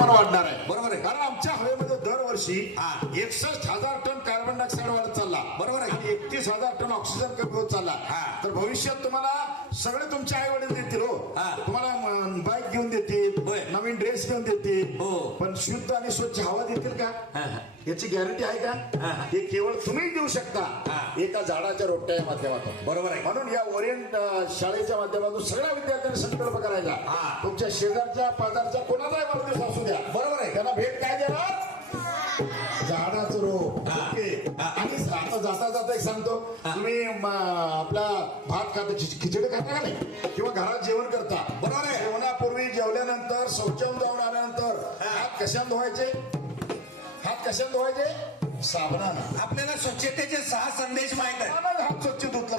वाढणार आहे. बरोबर आहे. कारण आमच्या हवेमध्ये दरवर्षी 61,000 टन कार्बन डायऑक्साईड वाढत चालला. बरोबर आहे. आणि 31,000 टन ऑक्सिजन कमी होत चालला. तर भविष्यात तुम्हाला सगळे तुमचे आई वडील देतील हो. तुम्हाला बाईक घेऊन देतील, नवीन ड्रेस घेऊन देतील, पण शुद्ध आणि स्वच्छ हवा देतील का? याची गॅरंटी आहे का? हे केवळ तुम्ही देऊ शकता एका झाडाच्या रोट्याच्या माध्यमातून. बरोबर आहे. म्हणून या ओरिएंट शाळेच्या माध्यमातून सगळ्या विद्यार्थ्यांनी संकल्प करायचा. तुमच्या शेजारच्या पाजारच्या कोणाचाही वाढदिवस असू द्या, बरोबर आहे, त्यांना भेट काय देणार? झाडाचं रोप. आणि आता जाता जाता एक सांगतो, तुम्ही आपला भात खाता, खिचडी खाता का नाही, किंवा घरात जेवण करता, बरोबर आहे, जेवणापूर्वी जेवल्यानंतर शौचालय जाऊन आल्यानंतर हात कशाने धुवायचे? हात कशाने धुवायचे? साबणानं. आपल्याला स्वच्छतेचे 6 संदेश माहित आहे. हात स्वच्छ धुतला.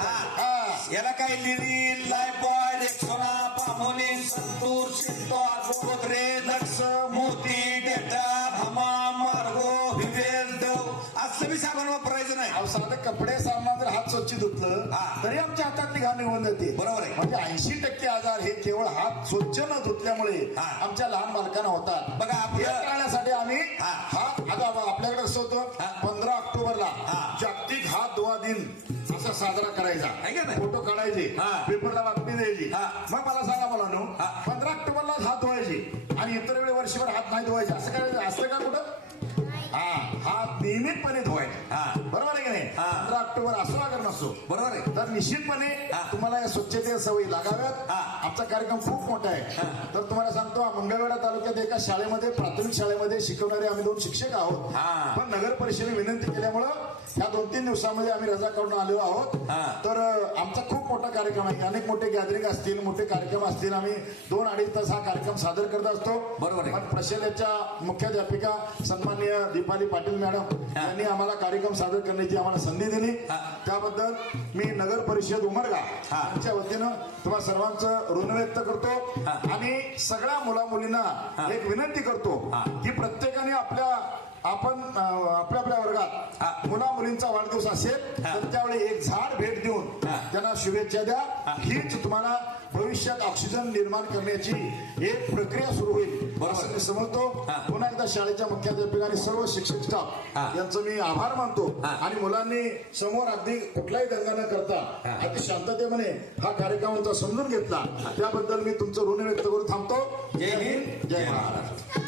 याला काय Liril, Lifebuoy, Rexona, Palmolive, Santoor, Cinthol, Godrej, Lux, Moti, डेटा, हमाम, मार्गो, व्हिवेल, डव असं बी साबण वापरायचं नाही. साधं कपडे सामान जर हात स्वच्छ धुतलं तरी आमच्या हातातली घाण निघून जाते. बरोबर आहे. म्हणजे 80% आजार हे केवळ हात स्वच्छ न धुतल्यामुळे आमच्या लहान बालकांना होतात. बघा, आपल्या टाळण्यासाठी आम्ही हात, आता आपल्याकडे असं होतं, 15 ऑक्टोबरला जागतिक हात धुवा दिन असा साजरा करायचा. फोटो काढायचे, पेपरला बातमी द्यायची. मग मला सांगा, मला 15 ऑक्टोबरला हात धुवायचे आणि इतर वेळी वर्षभर हात नाही धुवायचे, असं करायचं असतं का कुठं? हात नियमितपणे धुवायचे. बरोबर आहे की नाही? 15 ऑक्टोबर असो अगर नसो, बरोबर आहे, तर निश्चितपणे तुम्हाला या स्वच्छतेच्या सवयी लागाव्यात. आमचा कार्यक्रम खूप मोठा आहे. तर तुम्हाला सांगतो, मंगळवेढा तालुक्यात एका शाळेमध्ये, प्राथमिक शाळेमध्ये शिकवणारे आम्ही 2 शिक्षक आहोत. पण नगर परिषदेने विनंती केल्यामुळं या 2-3 दिवसामध्ये आम्ही रजा करून आलेलो आहोत. तर आमचा खूप मोठा कार्यक्रम आहे. अनेक मोठे गॅदरिंग असतील, मोठे कार्यक्रम असतील. आम्ही 2-2.5 तास हा कार्यक्रम सादर करत असतो. बरोबर. पण प्रशालेच्या मुख्याध्यापिका सन्माननीय दीपाली पाटील मॅडम यांनी आम्हाला कार्यक्रम सादर करण्याची आम्हाला संधी दिली. त्याबद्दल मी नगर परिषद उमरगा यांच्या वतीनं तुम्हाला सर्वांचं ऋण व्यक्त करतो. आणि सगळ्या मुला मुलींना एक विनंती करतो की प्रत्येकाने आपण आपल्या वर्गात मुला मुलींचा वाढदिवस असेल तर त्यावेळी एक झाड भेट देऊन त्यांना शुभेच्छा द्या. हीच तुम्हाला भविष्यात ऑक्सिजन निर्माण करण्याची एक प्रक्रिया सुरू होईल असं मी समजतो. पुन्हा एकदा शाळेच्या मुख्याध्यापिका आणि सर्व शिक्षक स्टाफ यांचं मी आभार मानतो. आणि मुलांनी समोर अगदी कुठलाही दंगा न करता अगदी शांततेने हा कार्यक्रमाचा समजून घेतला, त्याबद्दल मी तुमचं ऋण व्यक्त करून थांबतो. जय हिंद, जय महाराष्ट्र.